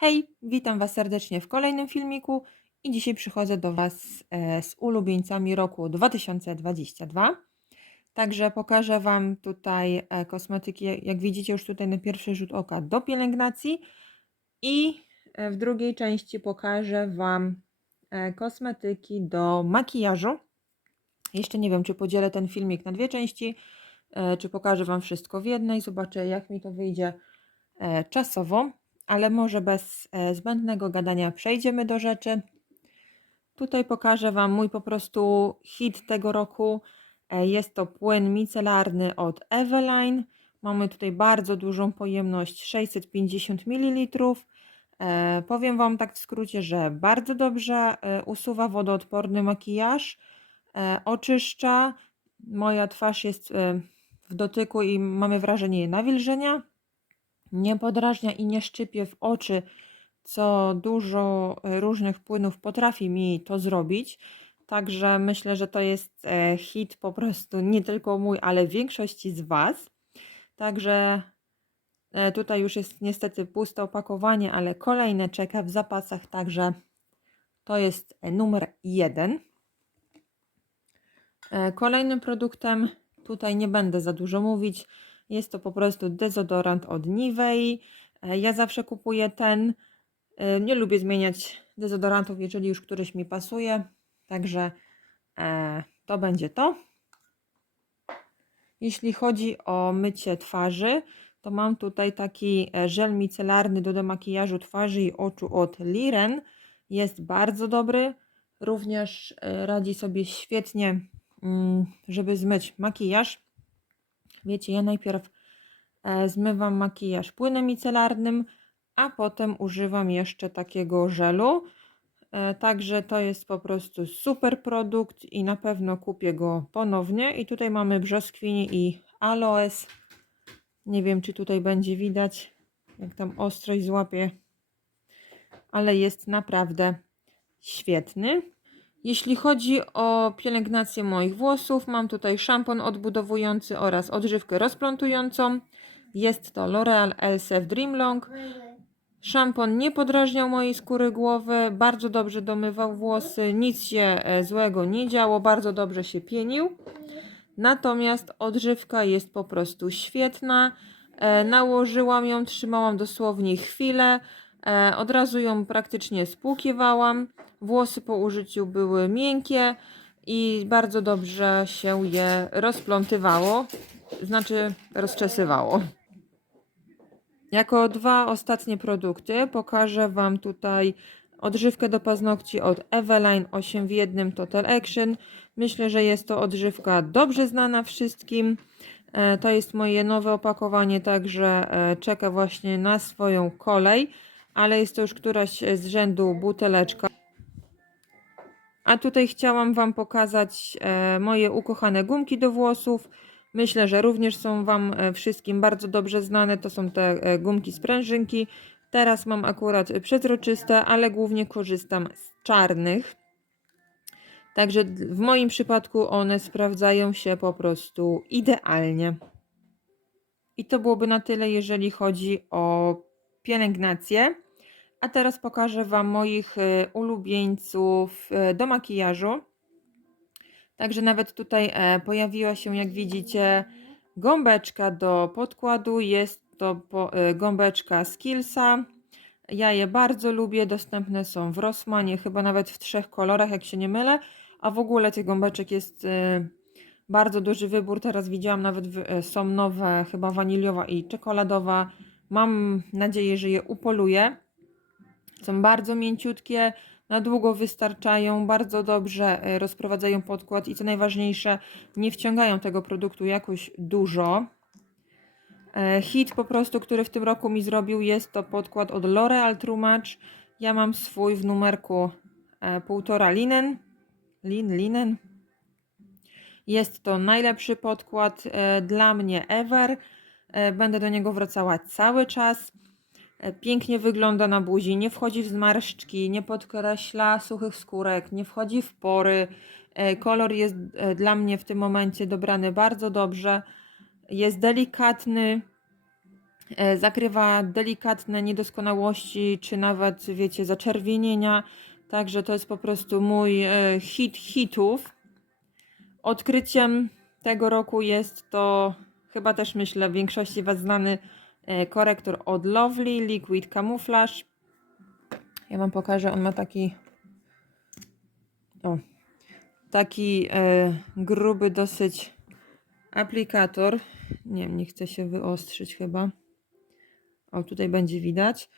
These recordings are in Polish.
Hej, witam Was serdecznie w kolejnym filmiku i dzisiaj przychodzę do Was e, z ulubieńcami roku 2022. Także pokażę Wam tutaj e, kosmetyki, jak widzicie już tutaj na pierwszy rzut oka, do pielęgnacji i e, w drugiej części pokażę Wam kosmetyki do makijażu. Jeszcze nie wiem, czy podzielę ten filmik na dwie części, czy pokażę Wam wszystko w jednej. Zobaczę, jak mi to wyjdzie czasowo ale może bez e, zbędnego gadania przejdziemy do rzeczy. Tutaj pokażę Wam mój po prostu hit tego roku. E, Jest to płyn micelarny od Eveline. Mamy tutaj bardzo dużą pojemność 650 ml. E, powiem Wam tak w skrócie, że bardzo dobrze usuwa wodoodporny makijaż, oczyszcza. Moja twarz jest w dotyku i mamy wrażenie nawilżenia nie podrażnia i nie szczypie w oczy, co dużo e, różnych płynów potrafi mi to zrobić. Także myślę, że to jest e, hit po prostu nie tylko mój, ale większości z Was. Także e, tutaj już jest niestety puste opakowanie, ale kolejne czeka w zapasach, także to jest numer jeden. Kolejnym produktem, tutaj nie będę za dużo mówić, jest to po prostu dezodorant od Nivei. E, ja zawsze kupuję ten. E, nie lubię zmieniać dezodorantów, jeżeli już któryś mi pasuje. Także e, to będzie to. Jeśli chodzi o mycie twarzy, to mam tutaj taki żel micelarny do demakijażu twarzy i oczu od Liren. Jest bardzo dobry. Również radzi sobie świetnie, mm, żeby zmyć makijaż. Wiecie, ja najpierw e, zmywam makijaż płynem micelarnym, a potem używam jeszcze takiego żelu. E, także to jest po prostu super produkt i na pewno kupię go ponownie. I tutaj mamy brzoskwinię i aloes. Nie wiem, czy tutaj będzie widać, jak tam ostrość złapie, ale jest naprawdę świetny. Jeśli chodzi o pielęgnację moich włosów, mam tutaj szampon odbudowujący oraz odżywkę rozplątującą. Jest to L'Oreal Elsef Dream Long. Szampon nie podrażniał mojej skóry głowy, bardzo dobrze domywał włosy, nic się e, złego nie działo, bardzo dobrze się pienił. Natomiast odżywka jest po prostu świetna. E, nałożyłam ją, trzymałam dosłownie chwilę. E, od razu ją praktycznie spłukiwałam. Włosy po użyciu były miękkie i bardzo dobrze się je rozplątywało, znaczy rozczesywało. Jako dwa ostatnie produkty pokażę Wam tutaj odżywkę do paznokci od Eveline 8 w 1 Total Action. Myślę, że jest to odżywka dobrze znana wszystkim. E, to jest moje nowe opakowanie, także e, czeka właśnie na swoją kolej ale jest to już któraś z rzędu buteleczka. A tutaj chciałam Wam pokazać e, moje ukochane gumki do włosów. Myślę, że również są Wam e, wszystkim bardzo dobrze znane. To są te e, gumki sprężynki. Teraz mam akurat przezroczyste, ale głównie korzystam z czarnych. Także w moim przypadku one sprawdzają się po prostu idealnie. I to byłoby na tyle, jeżeli chodzi o pielęgnację. A teraz pokażę Wam moich e, ulubieńców e, do makijażu. Także nawet tutaj e, pojawiła się, jak widzicie, gąbeczka do podkładu. Jest to gąbeczka Skillsa. Ja je bardzo lubię. Dostępne są w Rossmanie, chyba nawet w trzech kolorach, jak się nie mylę. A w ogóle tych gąbeczek jest bardzo duży wybór. Teraz widziałam nawet są nowe, chyba waniliowa i czekoladowa. Mam nadzieję, że je upoluję. Są bardzo mięciutkie, na długo wystarczają, bardzo dobrze e, rozprowadzają podkład i co najważniejsze, nie wciągają tego produktu jakoś dużo. E, hit po prostu, który w tym roku mi zrobił, jest to podkład od L'Oreal True Match. Ja mam swój w numerku e, półtora linen. Lin, linen. Jest to najlepszy podkład dla mnie ever. Będę do niego wracała cały czas. Pięknie wygląda na buzi, nie wchodzi w zmarszczki, nie podkreśla suchych skórek, nie wchodzi w pory. E, kolor jest e, dla mnie w tym momencie dobrany bardzo dobrze. Jest delikatny, E, Zakrywa delikatne niedoskonałości, czy nawet, wiecie, zaczerwienienia. Także to jest po prostu mój hit hitów. Odkryciem tego roku jest to, chyba też myślę, w większości Was znany korektor od Lovely Liquid Camouflage. Ja Wam pokażę, on ma taki o, taki e, gruby dosyć aplikator. Nie wiem, nie chcę się wyostrzyć chyba. O, tutaj będzie widać.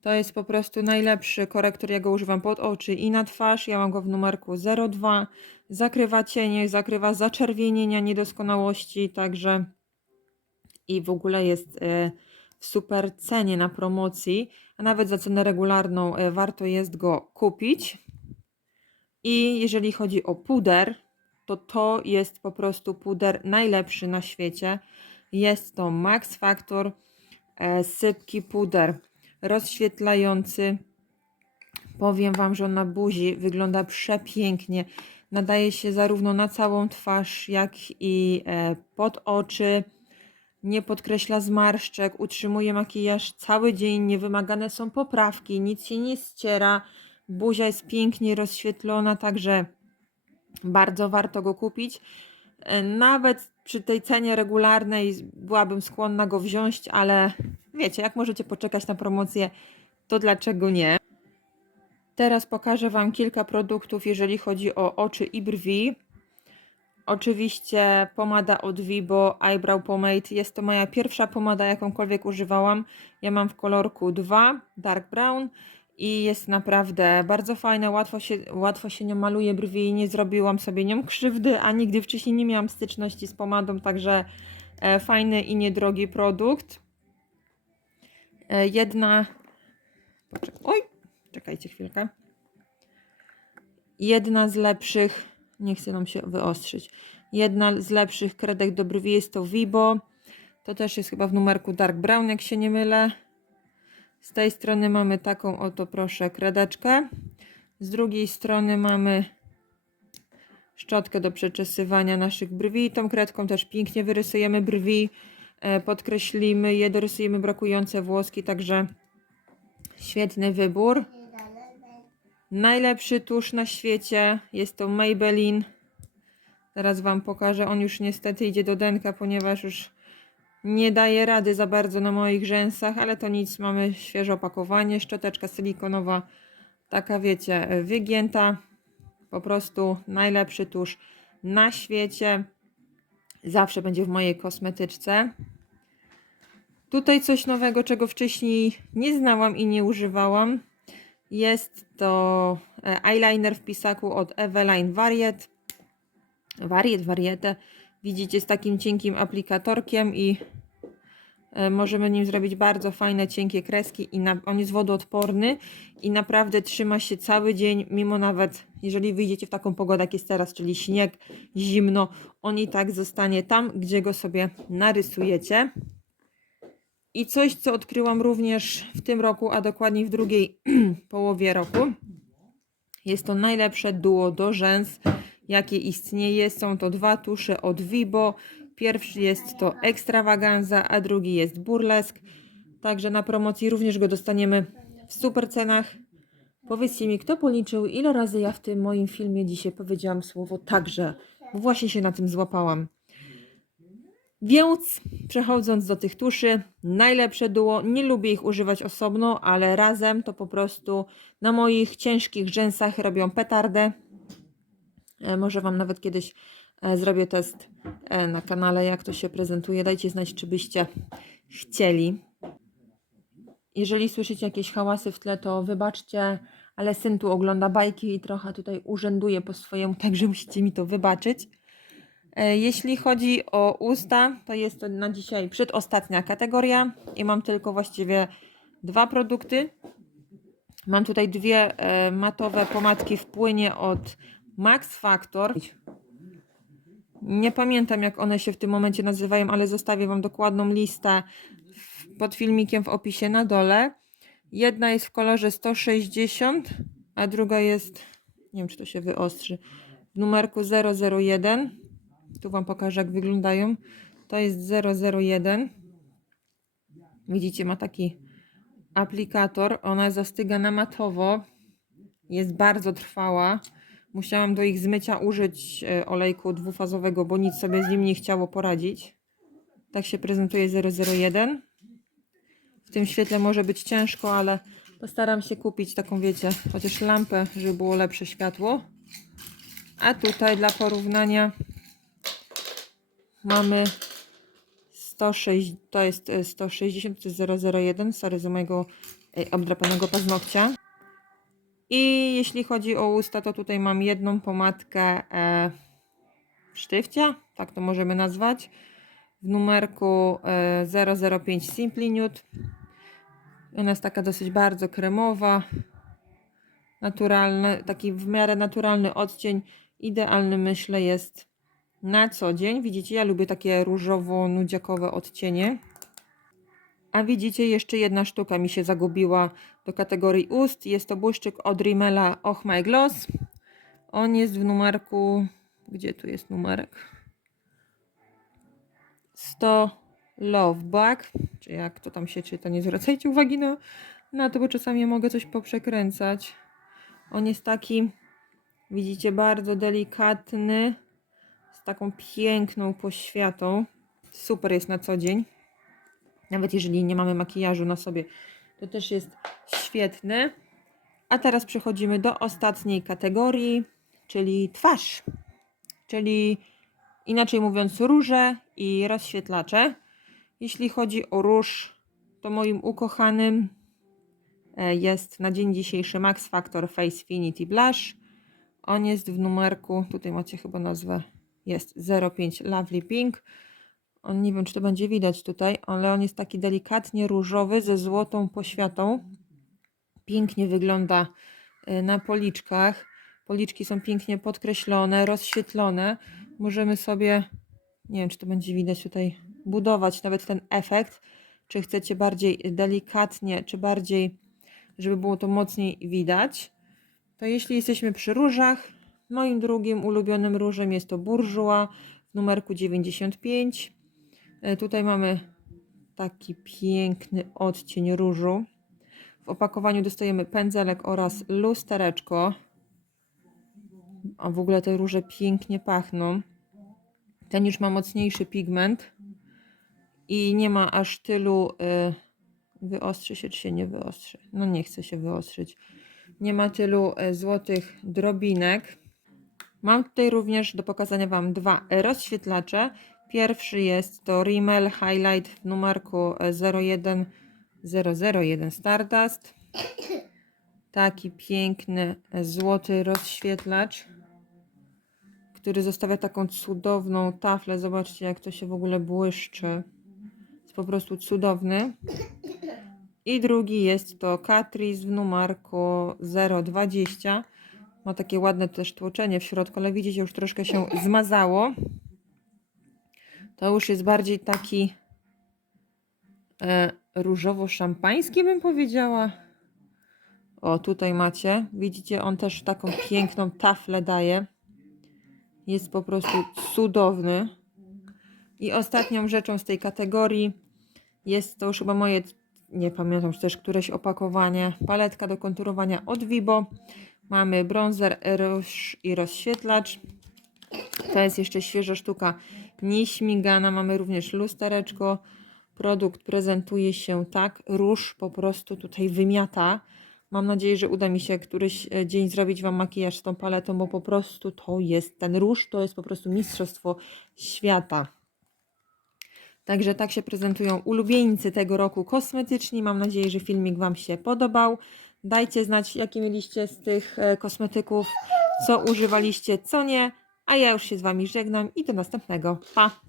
To jest po prostu najlepszy korektor. Ja go używam pod oczy i na twarz. Ja mam go w numerku 02. Zakrywa cienie, zakrywa zaczerwienienia, niedoskonałości, także i w ogóle jest e, w super cenie na promocji, a nawet za cenę regularną e, warto jest go kupić. I jeżeli chodzi o puder, to to jest po prostu puder najlepszy na świecie. Jest to Max Factor e, sypki puder rozświetlający. Powiem Wam, że on na buzi wygląda przepięknie. Nadaje się zarówno na całą twarz, jak i pod oczy. Nie podkreśla zmarszczek, utrzymuje makijaż cały dzień. Niewymagane są poprawki, nic się nie ściera. Buzia jest pięknie rozświetlona, także bardzo warto go kupić. E, Nawet przy tej cenie regularnej byłabym skłonna go wziąć, ale wiecie, jak możecie poczekać na promocję, to dlaczego nie? Teraz pokażę Wam kilka produktów, jeżeli chodzi o oczy i brwi. Oczywiście pomada od Vibo Eyebrow Pomade. Jest to moja pierwsza pomada, jakąkolwiek używałam. Ja mam w kolorku 2, dark brown i jest naprawdę bardzo fajna, łatwo się, łatwo się nią maluje brwi, nie zrobiłam sobie nią krzywdy, a nigdy wcześniej nie miałam styczności z pomadą, także e, fajny i niedrogi produkt. E, jedna... Oj, czekajcie chwilkę. Jedna z lepszych, nie chcę nam się wyostrzyć, jedna z lepszych kredek do brwi jest to Vibo. To też jest chyba w numerku Dark Brown, jak się nie mylę. Z tej strony mamy taką oto proszę kredeczkę. Z drugiej strony mamy szczotkę do przeczesywania naszych brwi. Tą kredką też pięknie wyrysujemy brwi, e, podkreślimy je, dorysujemy brakujące włoski, także świetny wybór. Najlepszy tusz na świecie jest to Maybelline. Zaraz Wam pokażę. On już niestety idzie do denka, ponieważ już nie daje rady za bardzo na moich rzęsach, ale to nic. Mamy świeże opakowanie. Szczoteczka silikonowa, taka wiecie, wygięta. Po prostu najlepszy tusz na świecie. Zawsze będzie w mojej kosmetyczce. Tutaj coś nowego, czego wcześniej nie znałam i nie używałam. Jest to e, eyeliner w pisaku od Eveline Variet. Variet, Varietę. Widzicie z takim cienkim aplikatorkiem i e, możemy nim zrobić bardzo fajne, cienkie kreski i na, on jest wodoodporny i naprawdę trzyma się cały dzień, mimo nawet jeżeli wyjdziecie w taką pogodę jak jest teraz, czyli śnieg, zimno, on i tak zostanie tam, gdzie go sobie narysujecie. I coś, co odkryłam również w tym roku, a dokładniej w drugiej połowie roku. Jest to najlepsze duo do rzęs, jakie istnieje. Są to dwa tusze od Vibo. Pierwszy jest to Extravaganza, a drugi jest Burlesk. Także na promocji również go dostaniemy w super cenach. Powiedzcie mi, kto policzył, ile razy ja w tym moim filmie dzisiaj powiedziałam słowo także, bo właśnie się na tym złapałam. Więc przechodząc do tych tuszy, najlepsze duo, nie lubię ich używać osobno, ale razem to po prostu na moich ciężkich rzęsach robią petardę. E, Może Wam nawet kiedyś e, zrobię test e, na kanale, jak to się prezentuje. Dajcie znać, czy byście chcieli. Jeżeli słyszycie jakieś hałasy w tle, to wybaczcie, ale syn tu ogląda bajki i trochę tutaj urzęduje po swojemu, także musicie mi to wybaczyć. E, Jeśli chodzi o usta, to jest to na dzisiaj przedostatnia kategoria i mam tylko właściwie dwa produkty. Mam tutaj dwie e, matowe pomadki w płynie od Max Factor. Nie pamiętam jak one się w tym momencie nazywają, ale zostawię Wam dokładną listę pod filmikiem w opisie na dole. Jedna jest w kolorze 160, a druga jest, nie wiem czy to się wyostrzy, w numerku 001. Tu Wam pokażę, jak wyglądają. To jest 001. Widzicie, ma taki aplikator. Ona zastyga na matowo. Jest bardzo trwała. Musiałam do ich zmycia użyć e, olejku dwufazowego, bo nic sobie z nim nie chciało poradzić. Tak się prezentuje 001. W tym świetle może być ciężko, ale postaram się kupić taką, wiecie, chociaż lampę, żeby było lepsze światło. A tutaj dla porównania mamy 106, to jest e, 160, to jest 001, sorry za mojego e, obdrapanego paznokcia. I jeśli chodzi o usta, to tutaj mam jedną pomadkę e, sztywcia, tak to możemy nazwać, w numerku e, 005 Simply Nude. Ona jest taka dosyć bardzo kremowa, naturalny, taki w miarę naturalny odcień. Idealny myślę jest na co dzień. Widzicie, ja lubię takie różowo-nudziakowe odcienie. A widzicie, jeszcze jedna sztuka mi się zagubiła do kategorii ust. Jest to błyszczyk od Rimmela Och My Gloss. On jest w numerku... Gdzie tu jest numerek? 100 Love Back. Czy jak to tam się czyta, nie zwracajcie uwagi na, na to, bo czasami mogę coś poprzekręcać. On jest taki, widzicie, bardzo delikatny, taką piękną poświatą. Super jest na co dzień. Nawet jeżeli nie mamy makijażu na sobie, to też jest świetny. A teraz przechodzimy do ostatniej kategorii, czyli twarz. Czyli inaczej mówiąc, róże i rozświetlacze. Jeśli chodzi o róż, to moim ukochanym e, jest na dzień dzisiejszy Max Factor Face Finity Blush. On jest w numerku, tutaj macie chyba nazwę, jest 05 Lovely Pink. On nie wiem, czy to będzie widać tutaj, ale on jest taki delikatnie różowy ze złotą poświatą. Pięknie wygląda y, na policzkach. Policzki są pięknie podkreślone, rozświetlone. Możemy sobie, nie wiem, czy to będzie widać tutaj, budować nawet ten efekt. Czy chcecie bardziej delikatnie, czy bardziej, żeby było to mocniej widać. To jeśli jesteśmy przy różach, moim drugim ulubionym różem jest to Bourjois w numerku 95. E, Tutaj mamy taki piękny odcień różu. W opakowaniu dostajemy pędzelek oraz lustereczko. A w ogóle te róże pięknie pachną. Ten już ma mocniejszy pigment i nie ma aż tylu. Y, wyostrzy się, czy się nie wyostrzy? No nie chce się wyostrzyć. Nie ma tylu y, złotych drobinek. Mam tutaj również do pokazania Wam dwa rozświetlacze. Pierwszy jest to Rimmel Highlight w numerku 01001 Stardust. Taki piękny e, złoty rozświetlacz, który zostawia taką cudowną taflę. Zobaczcie, jak to się w ogóle błyszczy. Jest po prostu cudowny. I drugi jest to Catrice w numerku 020. Ma takie ładne też tłoczenie w środku, ale widzicie, już troszkę się zmazało. To już jest bardziej taki e, różowo-szampański, bym powiedziała. O, tutaj macie. Widzicie, on też taką piękną taflę daje. Jest po prostu cudowny. I ostatnią rzeczą z tej kategorii jest to już chyba moje, nie pamiętam czy też któreś opakowanie, paletka do konturowania od Vibo. Mamy bronzer, i rozświetlacz. To jest jeszcze świeża sztuka nieśmigana. Mamy również lustereczko. Produkt prezentuje się tak. Róż po prostu tutaj wymiata. Mam nadzieję, że uda mi się któryś e, dzień zrobić Wam makijaż z tą paletą, bo po prostu to jest, ten róż to jest po prostu mistrzostwo świata. Także tak się prezentują ulubieńcy tego roku kosmetyczni. Mam nadzieję, że filmik Wam się podobał. Dajcie znać, jakie mieliście z tych e, kosmetyków, co używaliście, co nie. A ja już się z Wami żegnam i do następnego. Pa!